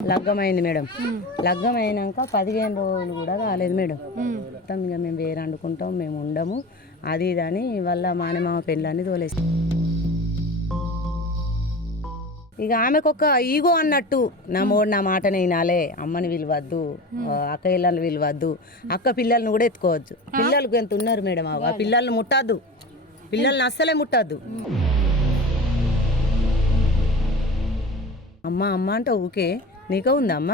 లగ్గమైంది madam. లగ్గం అయినాక 15 రోజులు కూడా కాలేదు మేడం. మొత్తం ఇక మేము వేరే వండుకుంటాం, మేము ఉండము అది ఇది అని వాళ్ళ మానమామ పెళ్ళాన్ని తోలేస్తాం. ఇక ఆమెకు ఒక ఈగో అన్నట్టు, నా మోడు నా మాటనే వినాలే, అమ్మని విలువద్దు, అక్క ఇళ్ళని విలువద్దు, అక్క పిల్లల్ని కూడా ఎత్తుకోవచ్చు. పిల్లలకు ఎంత ఉన్నారు మేడం, ఆ పిల్లల్ని ముట్టద్దు, పిల్లల్ని అస్సలే ముట్టద్దు. అమ్మ అమ్మ అంటే ఊకే నీకో ఉందా అమ్మ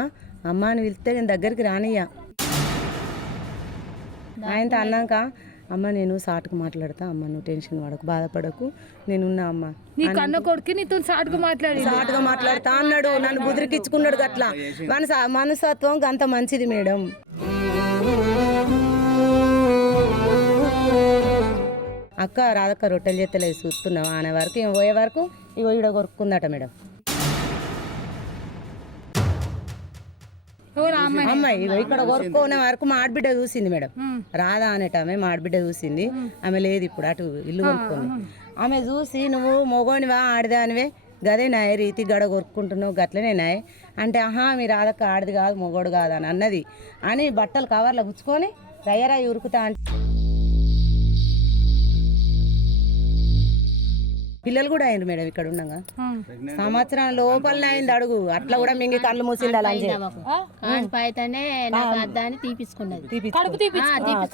అమ్మ అని పిలిస్తే నేను దగ్గరికి రానియ్యా. ఆయనతో అన్నాక అమ్మ నేను సాటుకు మాట్లాడతా, అమ్మ నువ్వు టెన్షన్ పడకు, బాధపడకు, నేనున్నా అమ్మ. నీ కన్న కొడుకు నీతో సాటుగా మాట్లాడతా అన్నాడు. నన్ను బుదిరికిచ్చుకున్నాడు. గట్లా మనస్తత్వం అంత మంచిది మేడం. అక్క రాధక్క రొట్టెలు చేస్తలేదు చూస్తున్నావు అనే వరకు ఏం పోయే వరకు ఇగో ఈడ కొరుక్కుందట మేడం. అమ్మాయి ఇక్కడ కొరుక్కునే వరకు మా ఆడబిడ్డ చూసింది మేడం. రాధా అనేట ఆమె మా ఆడబిడ్డ చూసింది. ఆమె లేదు ఇప్పుడు, అటు ఇల్లు కొనుక్కుంది. ఆమె చూసి నువ్వు మొగోనివా ఆడదానివే, గదే నాయ రీతి గడ కొరుక్కుంటున్నావు, గట్లనే నాయ అంటే, ఆహా మీ రాధక్క ఆడది కాదు మొగోడు కాదు అని అన్నది అని బట్టలు కవర్లో గుచ్చుకొని రయ్యరాయి ఉరుకుతా అంటే పిల్లలు కూడా అయింది మేడం. ఇక్కడ ఉండగా సంవత్సరం లోపలనే అయింది అడుగు. అట్లా కూడా మింగి కళ్ళు మూసింది. అలా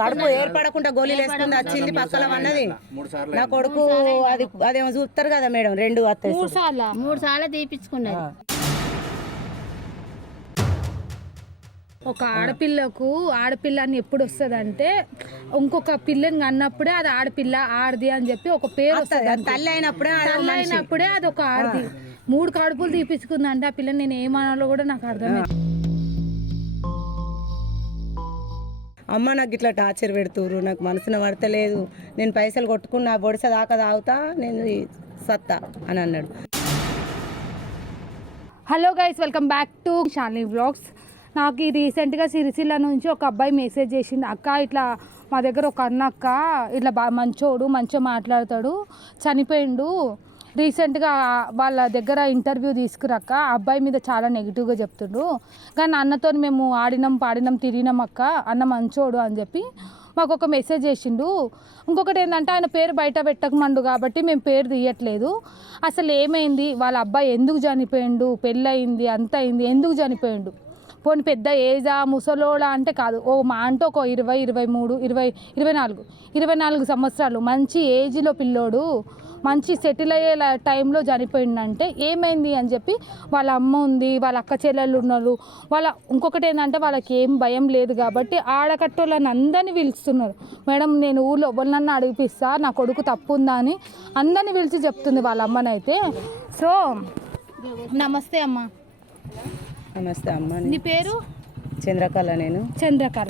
కడుపు ఏర్పడకుండా గోళీలు వేసుకుంది, వచ్చింది పక్కల అన్నది. నా కొడుకు అది అదేమో చూస్తారు కదా మేడం, 2 అత్త 3 సార్లు తీపించుకున్నది. ఒక ఆడపిల్లని ఎప్పుడు వస్తుంది అంటే, ఇంకొక పిల్లని అన్నప్పుడే అది ఆడపిల్ల ఆడది అని చెప్పి ఒక పేరు వస్తుంది. తల్లి అయినప్పుడే అది ఒక ఆడది. 3 కడుపులు తీపించుకుందంటే ఆ పిల్లని నేను ఏమనాలో కూడా నాకు అర్థమైంది. అమ్మ నాకు ఇట్లా టార్చర్ పెడుతురు, నాకు మనసున పడతలేదు, నేను పైసలు కొట్టుకున్నా బొడిస దాకా తాగుతా, నేను సత్తా అని అన్నాడు. Hello guys, welcome back to Shalini vlogs. నాకు రీసెంట్గా సిరిసిల్ల నుంచి ఒక అబ్బాయి మెసేజ్ చేసింది, అక్క ఇట్లా మా దగ్గర ఒక అక్క ఇట్లా మంచోడు, మంచిగా మాట్లాడతాడు, చనిపోయిండు, రీసెంట్గా వాళ్ళ దగ్గర ఇంటర్వ్యూ తీసుకురాక అబ్బాయి మీద చాలా నెగిటివ్గా చెప్తుండ్రు, కానీ అన్నతో మేము ఆడినాం పాడినాం తిరిగినాం అక్క, అన్న మంచోడు అని చెప్పి మాకు ఒక మెసేజ్ చేసిండు. ఇంకొకటి ఏంటంటే ఆయన పేరు బయట పెట్టకమండు కాబట్టి మేము పేరు తీయట్లేదు. అసలు ఏమైంది, వాళ్ళ అబ్బాయి ఎందుకు చనిపోయిండు, పెళ్ళయింది అంత అయింది, ఎందుకు చనిపోయిండు, పోనీ పెద్ద ఏజా ముసలోడా అంటే కాదు, మా అంటే ఒక 20, 23, 24 సంవత్సరాలు మంచి ఏజ్లో పిల్లోడు, మంచి సెటిల్ అయ్యే టైంలో చనిపోయిందంటే ఏమైంది అని చెప్పి వాళ్ళ అమ్మ ఉంది, వాళ్ళ అక్క చెల్లెళ్ళు ఉన్నారు, ఇంకొకటి ఏంటంటే వాళ్ళకి ఏం భయం లేదు కాబట్టి ఆడకట్టోళ్ళని అందరినీ పిలుస్తున్నారు. మేడం నేను ఊళ్ళో ఎవరినన్నా అడిగిపిస్తా, నా కొడుకు తప్పు ఉందా అని అందరినీ పిలిచి చెప్తుంది వాళ్ళ అమ్మనైతే. సో నమస్తే అమ్మ. నమస్తే అమ్మ. నీ పేరు? చంద్రకళ. నేను చంద్రకళ.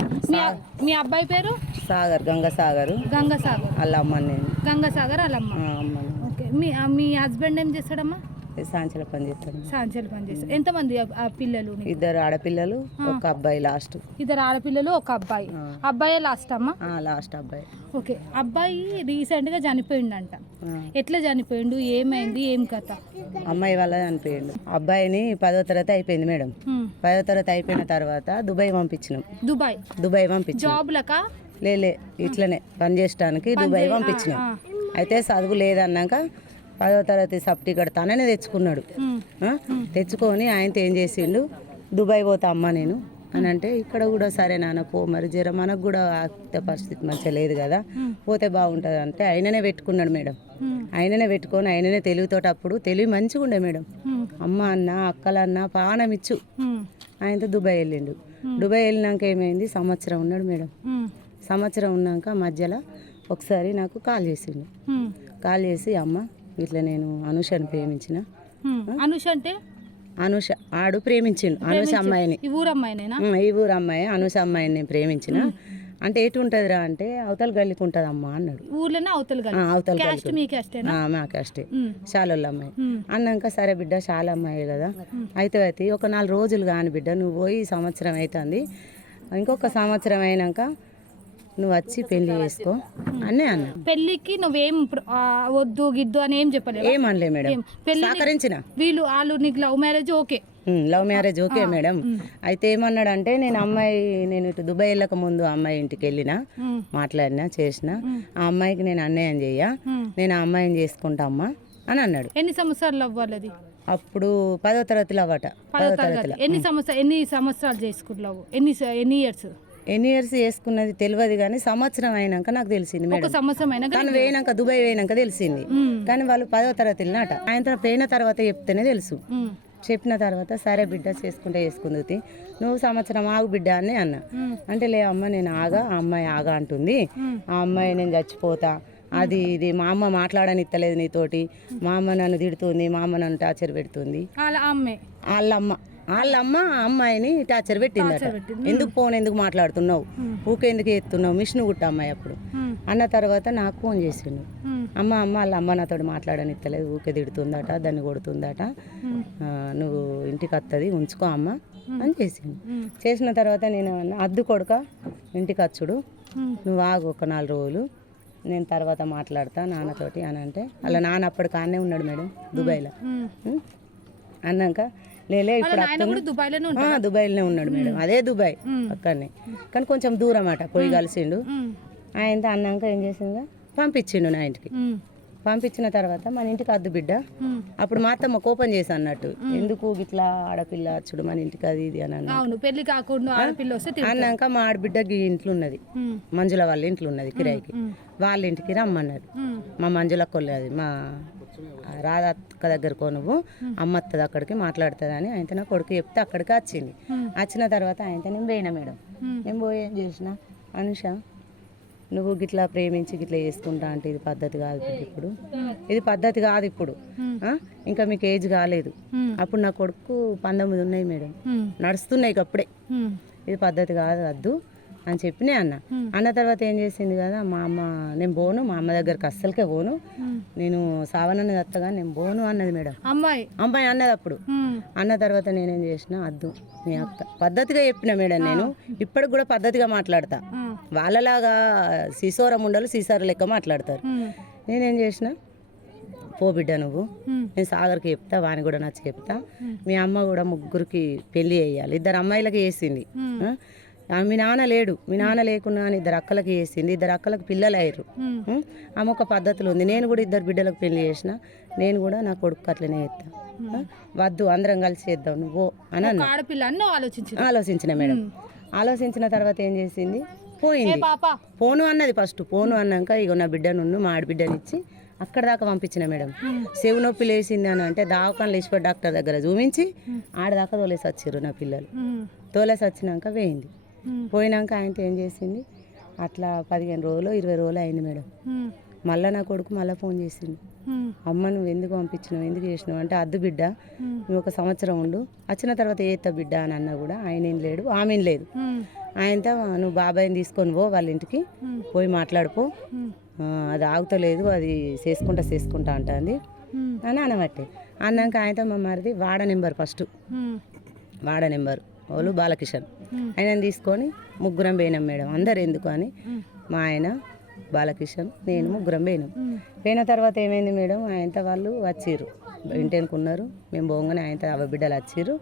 మీ అబ్బాయి పేరు? సాగర్, గంగసాగర్. వాళ్ళ అమ్మ. నేను గంగసాగర్ వాళ్ళ అమ్మ. ఓకే. మీ హస్బెండ్ ఏం చేస్తాడమ్మా? సాంచల పని చేస్తాడు. సాంచల పని చేస్తాడు. ఎంతమంది పిల్లలు? 2 ఆడపిల్లలు, ఒక అబ్బాయి లాస్ట్. 2 ఆడపిల్లలు, ఒక అబ్బాయి. అబ్బాయి లాస్ట్ అమ్మా? లాస్ట్ అబ్బాయి. ఓకే. అబ్బాయి రీసెంట్గా చనిపోయిండంట, ఎట్లా చనిపోయిండు, ఏమైంది, ఏం కథ? అమ్మాయి వల్ల చనిపోయిండు. అబ్బాయిని 10వ తరగతి అయిపోయింది మేడం. 10వ తరగతి అయిపోయిన తర్వాత దుబాయ్ పంపించినాం. దుబాయ్ పంపించాం. జాబ్ లకా? లే ఇట్లనే పని చేయడానికి దుబాయ్ పంపించినాం. అయితే చదువు లేదన్నాక 10వ తరగతి సర్టిఫికేట్ తననే తెచ్చుకున్నాడు. తెచ్చుకొని ఆయనతో ఏం చేసిండు, దుబాయ్ పోతా అమ్మ నేను అని అంటే, ఇక్కడ కూడా సరే నాన్న పో, మరి జర మనకు కూడా ఆర్థిక పరిస్థితి మంచిగా లేదు కదా, పోతే బాగుంటుంది అంటే ఆయననే పెట్టుకున్నాడు మేడం. ఆయననే పెట్టుకొని ఆయననే తెలివితోటి, అప్పుడు తెలివి మంచిగా ఉండే మేడం. అమ్మ అన్న అక్కలన్న పానం ఇచ్చు ఆయనతో దుబాయ్ వెళ్ళిండు. దుబాయ్ వెళ్ళినాక ఏమైంది, సంవత్సరం ఉన్నాడు మేడం. సంవత్సరం ఉన్నాక మధ్యలో ఒకసారి నాకు కాల్ చేసిండు. కాల్ చేసి, అమ్మ ఇట్లా నేను అనుషని ప్రేమించిన. అనుష అంటే? అనుష ఆడు ప్రేమించిండు అనుష అమ్మాయిని. ఈ ఊరు అమ్మాయి అనుష అమ్మాయిని నేను ప్రేమించిన. అంటే ఎటు ఉంటదిరా అంటే, అవతల గల్లికి ఉంటది అమ్మ అన్నాడు. అవతల మా క్యాస్టే, శాలోళ్ళ అమ్మాయి అన్నాక, సరే బిడ్డ శాల అమ్మాయి కదా, అయితే ఒక 4 రోజులు కాని బిడ్డ నువ్వు పోయి సంవత్సరం అవుతుంది, ఇంకొక సంవత్సరం అయినాక నువ్వు వచ్చి పెళ్లి చేసుకో అనే అన్న. పెళ్ళికి నువ్వేం వద్దు గిద్దు అని ఏం చెప్పలేదు. ఏమనలే మేడం, సహకరించిన. వాళ్ళు నీకు love marriage okay, love marriage okay madam. అయితే ఏమన్నాడంటే నేను ఇటు దుబాయ్ వెళ్ళక ముందు అమ్మాయి ఇంటికి వెళ్ళినా, మాట్లాడినా, చేసిన. ఆ అమ్మాయికి నేను అన్యాయం చెయ్యా, నేను ఆ అమ్మాయిని చేసుకుంటా అమ్మా అని అన్నాడు. ఎన్ని సంవత్సరాలు అవ్వాలి? అప్పుడు 10వ తరగతిలో అవ్వట. 10వ తరగతిలో ఎన్ని సంవత్సరాలు చేసుకుంటావు? ఎన్ని ఇయర్స్ చేసుకున్నది తెలియదు కానీ సంవత్సరం అయినాక నాకు తెలిసింది మేడం. సంవత్సరం అయినా తను పోయినాక దుబాయ్ పోయినాక తెలిసింది. కానీ వాళ్ళు 10వ తరగతిలో నాట. ఆయన పోయిన తర్వాత చెప్తేనే తెలుసు. చెప్పిన తర్వాత సరే బిడ్డ చేసుకుంది, నువ్వు సంవత్సరం ఆగు బిడ్డ అని అన్న. అంటే లే అమ్మ నేను ఆగా, ఆ అమ్మాయి ఆగా అంటుంది, ఆ అమ్మాయి నేను చచ్చిపోతా, అది ఇది మా అమ్మ మాట్లాడని ఇత్తలేదు నీతోటి, మా అమ్మ నన్ను తిడుతుంది, మా అమ్మ నన్ను టార్చర్ పెడుతుంది. వాళ్ళమ్మ ఆ అమ్మాయిని టార్చర్ పెట్టిందట. ఎందుకు మాట్లాడుతున్నావు, ఊకెందుకు ఎత్తున్నావు, మిషన్ కుట్ట అమ్మాయి అప్పుడు అన్న తర్వాత నాకు ఫోన్ చేసిండు. అమ్మ వాళ్ళ అమ్మ నాతో మాట్లాడని ఇత్తలేదు, ఊకే తిడుతుందట, దాన్ని కొడుతుందట, నువ్వు ఇంటికి వస్తుంది ఉంచుకో అమ్మ అని చేసిండు. చేసిన తర్వాత నేను అద్దు కొడుక ఇంటికి వచ్చుడు, నువ్వు ఆగు ఒక 4 రోజులు, నేను తర్వాత మాట్లాడతా నాన్నతోటి అని అంటే, అలా నాన్న అప్పటి కానే ఉన్నాడు మేడం దుబాయ్లో. అన్నాక లేలే ఇప్పుడు దుబాయ్లోనే ఉన్నాడు మేడం, అదే దుబాయ్ అక్కడనే, కానీ కొంచెం దూరం అట. పోయి కలిసిండు. ఆయనతో అన్నాక ఏం చేసిందో పంపించిండు నా ఇంటికి. పంపించిన తర్వాత మన ఇంటికి అద్దు బిడ్డ. అప్పుడు మా అత్తమ్మ కోపం చేసి అన్నట్టు, ఎందుకు గిట్లా ఆడపిల్ల వచ్చుడు మన ఇంటికి అది ఇది అని అన్నాక మా ఆడబిడ్డ ఇంట్లో ఉన్నది, మంజుల వాళ్ళ ఇంట్లో ఉన్నది కిరాయికి, వాళ్ళ ఇంటికి రమ్మన్నారు. మా మంజుల కొల్లేదు, మా రాధక్క దగ్గరకో నువ్వు అమ్మత్తది అక్కడికి మాట్లాడుతుంది అని ఆయనతో నా కొడుకు చెప్తే అక్కడికి వచ్చింది. వచ్చిన తర్వాత ఆయనతో నేను పోయినా మేడం. నేను పోయి ఏం చేసిన, అనుష నువ్వు గిట్లా ప్రేమించి గిట్లా చేసుకుంటా అంటే ఇది పద్ధతి కాదు, ఇప్పుడు ఇది పద్ధతి కాదు, ఇప్పుడు ఇంకా మీకు ఏజ్ కాలేదు, అప్పుడు నా కొడుకు 19 ఉన్నాయి మేడం, నడుస్తున్నాయి అప్పుడే, ఇది పద్ధతి కాదు వద్దు అని చెప్పినే అన్న తర్వాత ఏం చేసింది కదా మా అమ్మ, నేను పోను, మా అమ్మ దగ్గరికి అస్సలకే పోను, నేను సావనన్నది అత్తగా నేను పోను అన్నది మేడం. అమ్మాయి అన్నది అప్పుడు. అన్న తర్వాత నేనేం చేసిన, అద్దు మీ అక్క పద్ధతిగా చెప్పిన మేడం, నేను ఇప్పటికి కూడా పద్ధతిగా మాట్లాడతా, వాళ్ళలాగా సీసోరం ఉండలు సీసారు లెక్క మాట్లాడతారు. నేనేం చేసిన, పో బిడ్డ నువ్వు, నేను సాగర్కి చెప్తా, వాని కూడా నచ్చి చెప్తా, మీ అమ్మ కూడా 3కి పెళ్లి చేయాలి, 2 అమ్మాయిలకి చేసింది, మీ నాన్న లేడు, మీ నాన్న లేకున్నా 2 అక్కలకి చేసింది, 2 అక్కలకు పిల్లలు అయ్యారు, ఆమె ఒక పద్ధతులు ఉంది. నేను కూడా 2 బిడ్డలకు పెళ్లి చేసిన, నేను కూడా నా కొడుకు అట్లనే చేస్తా, వద్దు అందరం కలిసి చేద్దాం నువ్వు అని ఆలోచించిన మేడం. ఆలోచించిన తర్వాత ఏం చేసింది, పోయింది, పోను అన్నది ఫస్ట్. పోను అన్నాక ఇగో నా బిడ్డను మా ఆడబిడ్డనిచ్చి అక్కడ దాకా పంపించిన మేడం. చెవి నొప్పి లేచింది అని అంటే దావకాన్లు ఈశ్వర్ డాక్టర్ దగ్గర చూపించి ఆడదాకా తోలేసి వచ్చారు నా పిల్లలు. తోలేసి వచ్చినాక వేయింది. పోయినాక ఆయనతో ఏం చేసింది, అట్లా 15 రోజులు 20 రోజులు అయింది మేడం. మళ్ళీ నా కొడుకు మళ్ళీ ఫోన్ చేసిండు, అమ్మ నువ్వు ఎందుకు పంపించినావు, ఎందుకు చేసినావు అంటే, అద్దు బిడ్డ నువ్వు 1 సంవత్సరం ఉండు, వచ్చిన తర్వాత ఏత్తా బిడ్డ అని అన్నా కూడా ఆయన ఏం లేడు, ఆమె లేదు. ఆయనతో నువ్వు బాబాయిని తీసుకొని పో, వాళ్ళ ఇంటికి పోయి మాట్లాడుకో, అది ఆగుతలేదు, అది చేసుకుంటా అంటుంది అని అనబట్టే. అన్నాక ఆయనతో మా మరిది వాడ నెంబర్ ఫస్ట్, వాడ నెంబర్ వాళ్ళు బాలకిషన్, ఆయన తీసుకొని 3 పోయినాం మేడం. అందరు ఎందుకు అని మా ఆయన బాలకిషన్ నేను 3 పోయినాం. పోయిన తర్వాత ఏమైంది మేడం, ఆయనతో వాళ్ళు వచ్చిర్రు, ఇంటెనుకున్నారు, మేము పోగానే ఆయనతో అవ బిడ్డలు వచ్చిర్రు,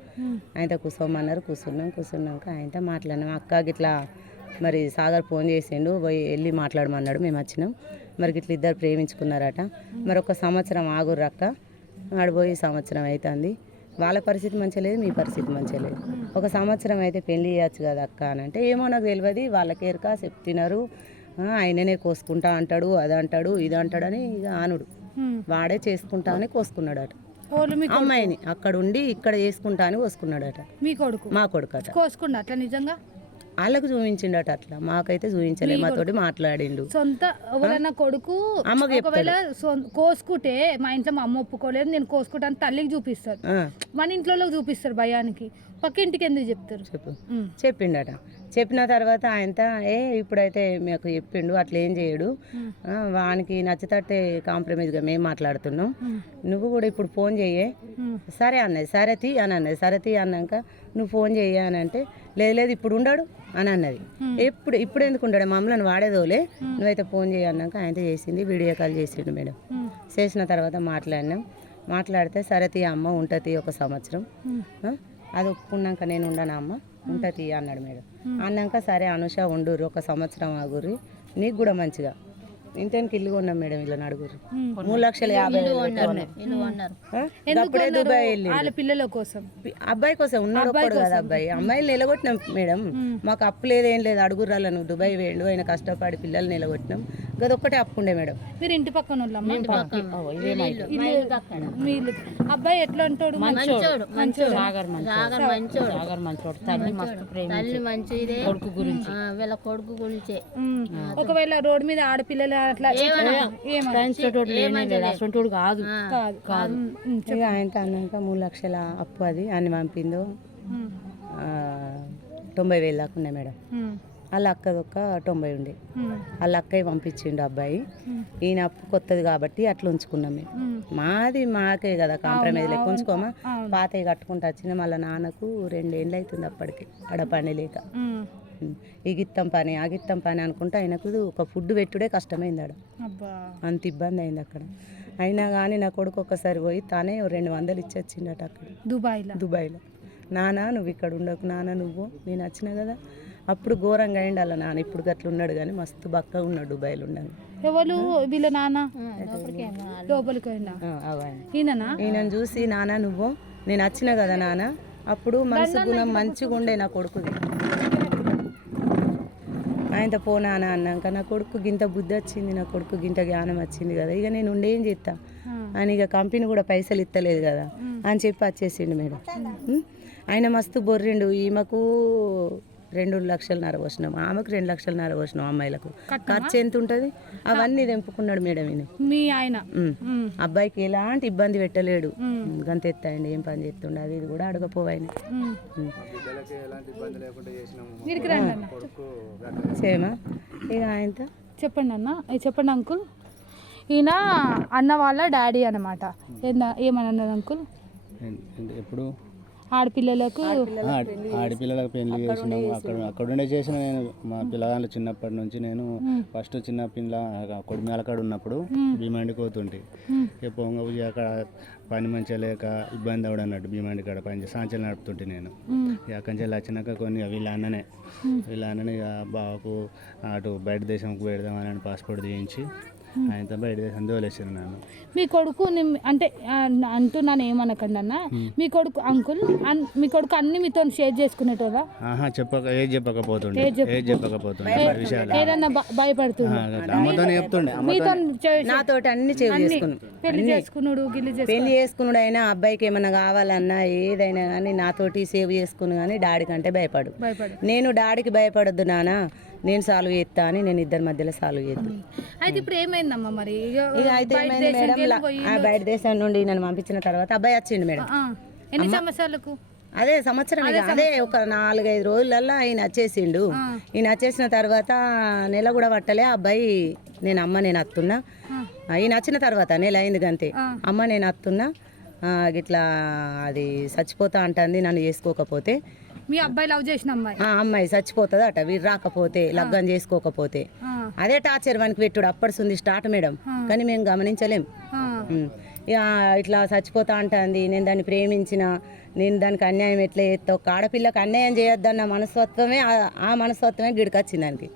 ఆయనతో కూర్చోమన్నారు. కూర్చున్నాక ఆయనతో మాట్లాడినాం. అక్క గిట్లా మరి సాగర్ ఫోన్ చేసిండు, పోయి వెళ్ళి మాట్లాడమన్నాడు, మేము వచ్చినాం, మరి గిట్ల 2 ప్రేమించుకున్నారట, మరి 1 సంవత్సరం ఆగుర్రు అక్క, ఆడిపోయి సంవత్సరం అవుతుంది, వాళ్ళ పరిస్థితి మంచిగా లేదు, మీ పరిస్థితి మంచిగా లేదు, 1 సంవత్సరం అయితే పెళ్లి చేయొచ్చు కదా అక్క అని అంటే, ఏమో నాకు తెలియదు, వాళ్ళకేరక చెప్తున్నారు, ఆయననే కోసుకుంటా అంటాడు, అది అంటాడు, ఇది అంటాడు అని ఇక ఆనుడు, వాడే చేసుకుంటా అని కోసుకున్నాడట అమ్మాయిని, అక్కడ ఉండి ఇక్కడ చేసుకుంటా అని కోసుకున్నాడట. మా కొడుకు అట కోసుకున్నా అట్లా నిజంగా వాళ్ళకు చూపించిండట, అట్లా మాకైతే చూపించలేదు, మాతోటి మాట్లాడిండు. సొంత ఎవరైనా కొడుకు ఒకవేళ కోసుకుంటే, మా ఇంట్లో మా అమ్మ ఒప్పుకోలేదు నేను కోసుకుంటాను తల్లికి చూపిస్తారు, మన ఇంట్లో చూపిస్తారు భయానికి, పక్క ఇంటికి ఎందుకు చెప్తారు? చెప్పు చెప్పిండట. చెప్పిన తర్వాత ఆయనతో ఇప్పుడైతే మీకు చెప్పిండు అట్లా ఏం చేయడు, వానికి నచ్చుతట్టే కాంప్రమైజ్గా మేము మాట్లాడుతున్నాం, నువ్వు కూడా ఇప్పుడు ఫోన్ చెయ్యే. సరే అన్నది. సరే తీ అని అన్నది. సరే తీ అన్నాక నువ్వు ఫోన్ చెయ్యి అని అంటే లేదు ఇప్పుడు ఉండడు అని అన్నది. ఇప్పుడు ఎందుకు ఉండడు, మమ్మల్ని వాడేదోలే, నువ్వైతే ఫోన్ చేయి అన్నాక ఆయనతో చేసింది. వీడియో కాల్ చేసిండు మేడం. చేసిన తర్వాత మాట్లాడితే సరే తీ అమ్మ ఉంటుంది 1 సంవత్సరం, అది ఒప్పుకున్నాక నేను ఉండను అమ్మ ఉంటుంది అన్నాడు మేడం. అన్నాక సరే అనుష ఉండుర్రు 1 సంవత్సరం ఆగుర్రి, నీకు కూడా మంచిగా ఇంటానికి ఇల్లు కొన్నాం మేడం. ఇలా నడుగురు 3,50,000 అప్పుడే దుబాయ్ వెళ్ళి వాళ్ళ పిల్లల కోసం, అబ్బాయి కోసం ఉన్నాడు ఒక్కడు కదా అబ్బాయి. అమ్మాయిలు నిలగొట్టినాం మేడం, మాకు అప్పు లేదేం లేదు. అడుగురాల నువ్వు దుబాయ్ వేయండు, ఆయన కష్టపడి పిల్లలు నిలగొట్టినాం, గదొక్కటే అప్పు ఉండే మేడం. మీరు ఇంటి పక్కన వాళ్ళమ్మ? అబ్బాయి ఎట్లా అంటాడు? ఒకవేళ రోడ్డు మీద ఆడపిల్లలు అట్లా కాదు. ఇక ఆయనతో అన్నాక 3 లక్షల అప్పు అది అని పంపిందో 90,000 దాకా ఉన్నాయి మేడం. వాళ్ళ అక్కదొక్క 90 ఉండే, వాళ్ళ అక్కయ్య పంపించిండు అబ్బాయి. ఈయన అప్పు కొత్తది కాబట్టి అట్లా ఉంచుకున్నాం మేము. మాకే కదా కాంప్రమైజ్ లెక్క ఉంచుకోమా, పాతవి కట్టుకుంటూ వచ్చింది. మళ్ళీ నాన్నకు 2 ఏళ్ళు అవుతుంది అప్పటికి ఆడ పని లేక. ఈ గిత్తం పని ఆ గిత్తం పని అనుకుంటే ఆయనకు ఒక ఫుడ్ పెట్టుడే కష్టమైంది ఆడ, అంత ఇబ్బంది అయింది అక్కడ. అయినా కానీ నా కొడుకు ఒక్కసారి పోయి తానే 200 ఇచ్చొచ్చిండట అక్కడ దుబాయ్లో. నాన్న నువ్వు ఇక్కడ ఉండకు నాన్న, నువ్వు నేను వచ్చిన కదా. అప్పుడు ఘోరంగా అయింది అలా నాన్న. ఇప్పుడు గట్ల ఉన్నాడు కానీ మస్తు బక్కగా ఉన్నాడు దుబాయ్లో ఉండదు. ఎవరు వీళ్ళ నాన్న? లోపలికి ఈయనను చూసి నాన్న నువ్వు నేను వచ్చిన కదా నాన్న, అప్పుడు మనసు గుణం మంచిగా ఉండే నా కొడుకుది. ఆయనతో పోనానా అన్నాక నా కొడుకు గింత బుద్ధి వచ్చింది, నా కొడుకు గింత జ్ఞానం వచ్చింది కదా, ఇక నేను ఉండేం చేస్తా అని, ఇక కంపెనీ కూడా పైసలు ఇస్తలేదు కదా అని చెప్పి వచ్చేసిండు మేడం. ఆయన మస్తు బొర్రిండు. ఈమెకు 2,50,000 పోసినాం, ఆమెకు 2,50,000 పోసినాం. అమ్మాయిలకు ఖర్చు ఎంత ఉంటుంది అవన్నీ తెంపుకున్నాడు మేడం ఈయన. మీ ఆయన అబ్బాయికి ఎలాంటి ఇబ్బంది పెట్టలేడు, గంత ఎత్తాయండి ఏం పని చేస్తుండే అది ఇది కూడా అడగపోవాయన. సేమా ఇక ఆయనతో చెప్పండి అన్న, చెప్పండి అంకుల్. ఈయన అన్న వాళ్ళ డాడీ అనమాట. ఏమని అన్నారు అంకుల్? ఎప్పుడు ఆడపిల్లలకు పెళ్లి చేసినాము. అక్కడుండే చేసిన నేను మా పిల్లగాళ్ళు చిన్నప్పటి నుంచి. నేను ఫస్ట్ చిన్న పిల్ల కొడుమేల కాడ ఉన్నప్పుడు భీమాండి కోతుంటే పొంగబుజి అక్కడ పని మంచిగా లేక ఇబ్బంది అవడం అన్నట్టు. భీమాండి కాడ పని సాంచలు నడుపుతుంటే నేను అక్కడి నుంచి వచ్చినాక కొన్ని వీళ్ళ అన్ననే ఇక బావకు అటు బయట దేశంకి పెడదామని పాస్పోర్ట్ తీయించి ఆయనతో బయట దేశం తోలేసాను నన్ను. మీ కొడుకు అంటే అంటున్నాను ఏమనకండి అన్న, మీ కొడుకు అంకుల్ మీ కొడుకు అన్ని మీతో షేర్ చేసుకునేటోదా? ఏది చెప్పకపోతుండే విషయాలు ఏదన్నా భయపడుతుంది నాతోటి అన్ని పెళ్లి చేసుకున్నాడు పెళ్లి చేసుకున్నాడు. అయినా అబ్బాయికి ఏమన్నా కావాలన్నా ఏదైనా కానీ నాతోటి సేవ్ చేసుకుని కానీ డాడీ కంటే భయపడు. నేను డాడీకి భయపడొద్దు నాన్న, నేను సాల్వ్ చేస్తా అని నేను ఇద్దరి మధ్యలో సాల్వ్ చేద్దాం. అయితే ఇప్పుడు ఏమైందమ్మా మరి? ఇక అయితే ఏమైంది మేడం, బయట దేశం నుండి నన్ను పంపించిన తర్వాత అబ్బాయి వచ్చిండు మేడం. ఎన్ని సంవత్సరాలకు? అదే సంవత్సరం, అదే ఒక 4-5 రోజులల్లో ఆయన వచ్చేసిండు. ఈయన వచ్చేసిన తర్వాత నెల కూడా పట్టలే అబ్బాయి, నేను అత్తున్నా. ఈయన వచ్చిన తర్వాత నెల అయింది గంతే. అమ్మ నేను అత్తున్నా గిట్లా అది చచ్చిపోతా అంటుంది నన్ను చేసుకోకపోతే. మీ అబ్బాయి లవ్ చేసిన అమ్మాయి చచ్చిపోతుంది అట వీరు రాకపోతే, లగ్గం చేసుకోకపోతే. అదే టార్చర్ వానికి పెట్టుడు అప్పటిసుంది స్టార్ట్ మేడం, కానీ మేము గమనించలేం. ఇట్లా చచ్చిపోతా అంటుంది, నేను దాన్ని ప్రేమించిన, నేను దానికి అన్యాయం ఎట్లా చేస్తా, ఒక ఆడపిల్లకి అన్యాయం చేయొద్దన్న మనస్తత్వమే ఆ మనస్తత్వమే గిడికొచ్చింది దానికి.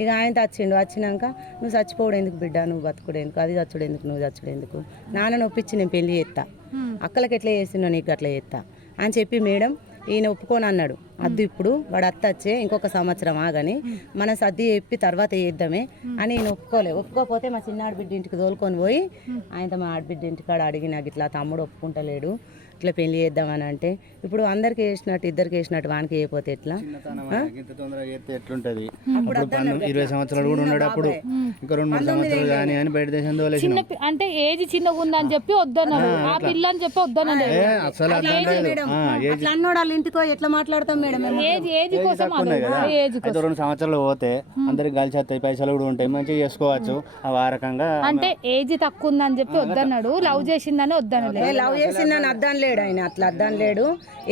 ఇక ఆయనతో వచ్చినాక నువ్వు చచ్చిపోవడం ఎందుకు బిడ్డ, నువ్వు బతుకుడు ఎందుకు, అది చచ్చుడు ఎందుకు, నువ్వు చచ్చుడు ఎందుకు, నాన్న ఒప్పించి నేను పెళ్లి చేస్తా, అక్కలకి ఎట్లా చేస్తున్నా నీకు అట్లా చేస్తా అని చెప్పి మేడం ఈయన ఒప్పుకొని అన్నాడు. అద్దు ఇప్పుడు వాడు అత్తచ్చే ఇంకొక సంవత్సరం ఆగని మన సర్ది చెప్పి తర్వాత చేద్దామే అని ఈయన ఒప్పుకోపోతే మా చిన్న ఆడబిడ్డ ఇంటికి తోలుకొని పోయి ఆయనతో మా ఆడబిడ్డ ఇంటికాడ అడిగి నాకు ఇట్లా తమ్ముడు ఒప్పుకుంటలేడు ఇట్లా పెళ్లి చేద్దామని అంటే ఇప్పుడు అందరికి వేసినట్టు ఇద్దరికి వేసినట్టు వానికి వేయపోతే ఎట్లా? ఇంత తొందరగా చేస్తే ఎట్లుంటది? అప్పుడు 20 సంవత్సరాలు కూడా ఉన్నాడు అప్పుడు, ఇంకా 2-3 సంవత్సరాలు కానీ అని బయట దేశం తోలేసిన. అంటే ఏజ్ చిన్నగా ఉందని చెప్పి వద్దన్నాడు, ఆ పిల్ల అని చెప్పి వద్దన్నాడు. అసలు అర్థం లేదు. అట్లా అన్నోడు వాళ్ళ ఇంటికో ఎట్లా మాట్లాడతాం మేడం? ఏజ్ కోసం ఏజ్ అయితే 2 సంవత్సరాలు పోతే అందరికి కలిసి వస్తాయి, పైసలు కూడా ఉంటాయి, మంచిగా చేసుకోవచ్చు ఆ వారకంగా. అంటే ఏజ్ తక్కువ ఉందని చెప్పి వద్దన్నాడు, లవ్ చేసిందని వద్దనలేదు. లవ్ చేసిందని అద్దాని లేడు ఆయన, అట్లా అద్దాని లేడు.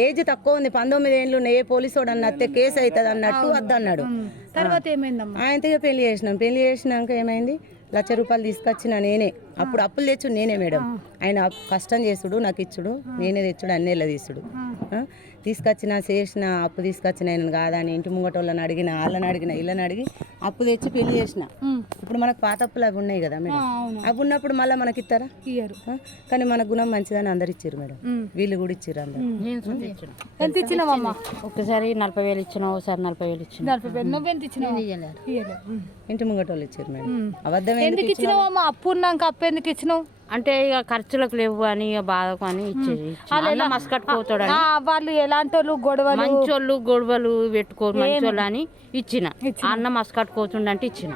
ఏజ్ తక్కువ ఉంది, 19 ఏళ్ళు ఏ పోలీసు వాడు అన్నట్టే కేసు అవుతుంది అన్నట్టు వద్దన్నాడు. తర్వాత ఏమైందమ్మా? ఆయనతో పెళ్లి చేసినాం. పెళ్లి చేసినాక ఏమైంది, 1,00,000 రూపాయలు తీసుకొచ్చిన నేనే. అప్పుడు అప్పులు తెచ్చుడు నేనే మేడం. ఆయన కష్టం చేసుడు, నాకు ఇచ్చుడు, నేనే తెచ్చుడు, అన్నేళ్ళ తీసుడు. తీసుకొచ్చిన చేసిన అప్పు తీసుకొచ్చిన ఆయన కాదని ఇంటి ముంగట వాళ్ళని అడిగిన, వాళ్ళని అడిగిన, వీళ్ళని అడిగి అప్పు తెచ్చి పెళ్లి చేసిన. ఇప్పుడు మనకు పాత అప్పులు అవి ఉన్నాయి కదా మేడం, అవి ఉన్నప్పుడు మళ్ళీ మనకి ఇస్తారా? ఇయ్యరు. కానీ మన గుణం మంచిదని అందరు ఇచ్చారు మేడం, వీళ్ళు కూడా ఇచ్చారు అందరు. ఎంత ఇచ్చినావమ్మా? ఒకసారి 40,000 ఇచ్చినా, ఒకసారి 40,000 ఇచ్చిన. 40,000. నువ్వెంత ఇచ్చినావు? ఇంటి ముంగట వాళ్ళు ఇచ్చారు మేడం. అబద్ధం ఎందుకు ఇచ్చినావమ్మా? అప్పు ఉన్నాక అప్పు ఎందుకు ఇచ్చినావు? అంటే ఇక ఖర్చులకు లేవు అని, ఇక బాధకు అని ఇచ్చేది. అలా మస్కట్టుకోతాడు. వాళ్ళు ఎలాంటి వాళ్ళు, గొడవలు, మంచోళ్ళు గొడవలు పెట్టుకోరు మంచోళ్ళు అని ఇచ్చిన. అన్న మస్కట్టుకోతుండంటే ఇచ్చిన.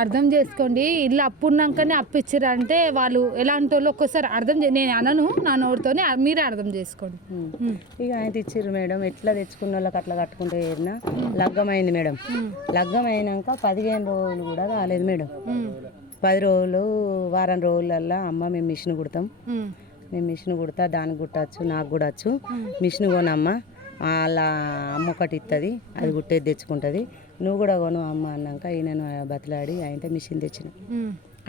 అర్థం చేసుకోండి, ఇల్లు అప్పు ఉన్నాకనే అప్పు ఇచ్చారు అంటే వాళ్ళు ఎలాంటి వాళ్ళు ఒక్కసారి అర్థం నేను అనను, నా నోటితోనే మీరే అర్థం చేసుకోండి. ఇక ఆయన ఇచ్చారు మేడం. ఎట్లా తెచ్చుకున్న వాళ్ళకి అట్లా కట్టుకుంటే ఏరినా లగ్గం అయింది మేడం. లగ్గం అయినాక 15 రోజులు కూడా కాలేదు మేడం. 10 రోజులు, వారం రోజులల్లా అమ్మ మేము మిషన్ కుడతాం, మేము మిషన్ కుడతా, దానికి కుట్టచ్చు, నాకు కూడా వచ్చు, మిషన్ కొనమ్మ, అలా అమ్మ ఒకటి ఇస్తుంది, అది కుట్టేది తెచ్చుకుంటుంది, నువ్వు కూడా కొను అమ్మ అన్నాక ఈయనను బతిలాడి ఆయనతో మిషన్ తెచ్చిన.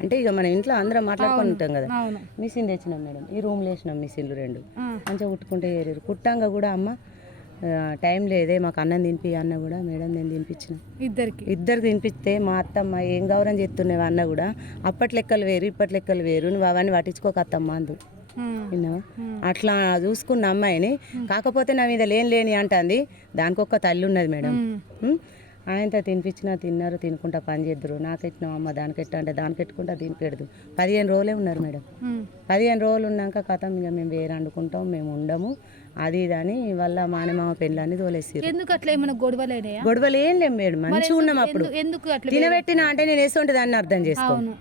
అంటే ఇక మన ఇంట్లో అందరం మాట్లాడుకొని ఉంటాం కదా, మిషన్ తెచ్చినాం మేడం. ఈ రూమ్లో వేసినాం మిషన్లు 2, మంచిగా కుట్టుకుంటే ఏరారు. కుట్టాక కూడా అమ్మ టైం లేదే మాకు అన్నం తినిపి అన్న కూడా మేడం నేను తినిపించిన. ఇద్దరికి తినిపిస్తే మా అత్తమ్మ ఏం గౌరవం చేస్తున్నావు అన్న కూడా అప్పటి లెక్కలు వేరు ఇప్పటి లెక్కలు వేరు, నువ్వు అవన్నీ పట్టించుకోకత్తమ్మ అందు విన్నావా? అట్లా చూసుకున్న అమ్మాయిని. కాకపోతే నా మీద లేని అంటుంది, దానికి ఒక్క తల్లి ఉన్నది మేడం. ఆయనతో తినిపించినా తిన్నారు, తినుకుంటా పని చేద్దరు. నాకెట్టినావు అమ్మ దానికెట్టా అంటే దానికెట్టుకుంటా దీనికి పెడదు. 15 రోజులే ఉన్నారు మేడం. 15 రోజులు ఉన్నాక కథం ఇక మేము వేరే వండుకుంటాం, మేము ఉండము, అది దాని వల్ల మానమామ పెళ్ళని తోలేసారు. ఎందుకు అట్లా ఏమైనా గొడవలేనాయా? గొడవలు ఏం లేవు మేడం, మంచిగా ఉన్నాం. అప్పుడు ఎందుకు అట్లా తినబెట్టినా అంటే నేను వేసుకుంటే దాన్ని అర్థం చేసుకోను.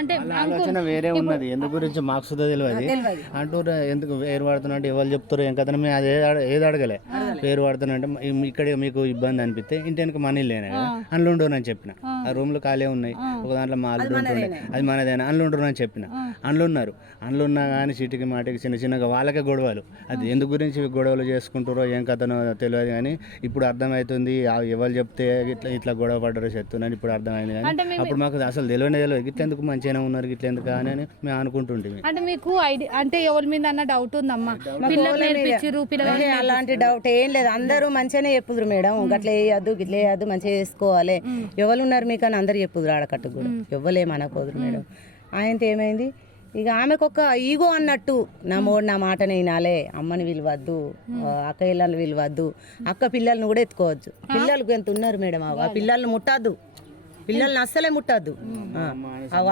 అంటే ఆలోచన వేరే ఉన్నది, ఎందు గురించి మాకు సుధా తెలియదు. అంటూ ఎందుకు వేరు పడుతున్నట్టు ఎవరు చెప్తారు ఏం కదా, మేము అదే ఏది అడగలే. వేరు పడుతున్నట్టే ఇక్కడ మీకు ఇబ్బంది అనిపిస్తే ఇంటి వెనక మనీ లేనే కదా, అందులో ఉండవు అని చెప్పిన. ఆ రూమ్లు ఖాళీ ఉన్నాయి, ఒక దాంట్లో మా అల్లుడు ఉంటుండే, అది మనదేనా, అందులో ఉండరు అని చెప్పిన. అందులో ఉన్నారు, అందులో ఉన్నా కానీ చీటికి మాటికి చిన్న చిన్నగా వాళ్ళకే గొడవలు. అది ఎందుకు గురించి గొడవలు చేసుకుంటారో ఏం కథనో తెలియదు, కానీ ఇప్పుడు అర్థమవుతుంది. ఎవరు చెప్తే ఇట్లా గొడవ పడ్డారో చెప్తున్నాను ఇప్పుడు అర్థమైంది. కానీ అప్పుడు మాకు అసలు తెలియదు ఇట్లా ఎందుకు మంచిగానే ఉన్నారు ఇట్లా ఎందుకు అని మేము అనుకుంటుంటే. అంటే మీకు ఐడియా అంటే ఎవరి మీద అన్న డౌట్ ఉందమ్మా? అలాంటి డౌట్ ఏం లేదు, అందరూ మంచిగానే చెప్పుదురు మేడం. గట్ల వేయద్దు గిట్ల వేయద్దు, మంచిగా చేసుకోవాలి, ఎవరు ఉన్నారు మీకు అని అందరు చెప్పుదురు. ఆడకట్టు కూడా ఎవ్వలేమనకపోదురు మేడం. ఆయనతో ఏమైంది, ఇక ఆమెకు ఒక ఈగో అన్నట్టు, నా మాటనే వినాలే, అమ్మని విలువద్దు, అక్క ఇళ్ళని విలువద్దు, అక్క పిల్లల్ని కూడా ఎత్తుకోవచ్చు. పిల్లలకు ఎంత ఉన్నారు మేడం, ఆ పిల్లల్ని ముట్టద్దు, పిల్లల్ని అస్సలే ముట్టద్దు.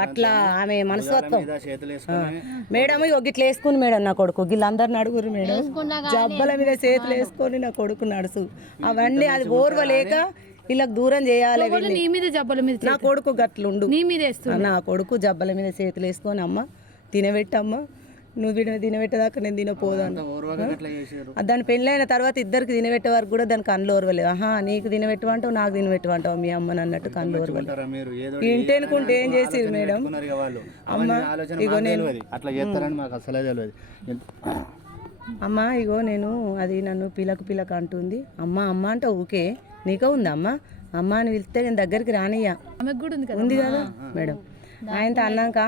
అట్లా ఆమె మనస్తత్వం మేడం. గిట్ల వేసుకుని మేడం నా కొడుకు, వీళ్ళందరిని అడుగురు మేడం, జబ్బల మీద చేతులు వేసుకొని నా కొడుకు నడుసు, అవన్నీ అది ఓర్వలేక వీళ్ళకి దూరం చేయాలి. నా కొడుకు గట్లుండు, నా కొడుకు జబ్బల మీద చేతులు వేసుకొని అమ్మ తినబెట్టమ్మా, నువ్వు తినబెట్టేదాకా నేను తినపోదాను. దాని పెళ్ళైన తర్వాత ఇద్దరికి తినబెట్టే వరకు కూడా దానికి కళ్ళు ఓర్వలేదు. నీకు తినబెట్టమంటావు, నాకు తినబెట్టమంటావు మీ అమ్మని అన్నట్టు కళ్ళు ఓర్వలేదు. ఇంటెనుకుంటే ఏం చేసేది మేడం, అమ్మ ఇగో నేను అమ్మ ఇగో నేను అది నన్ను పిలక అంటుంది, అమ్మ అమ్మ అంటే ఊకే నీకో ఉందా అమ్మ అమ్మ అని పిలిస్తే నేను దగ్గరికి రానియ్యా, ఉంది కదా మేడం. ఆయనతో అన్నాక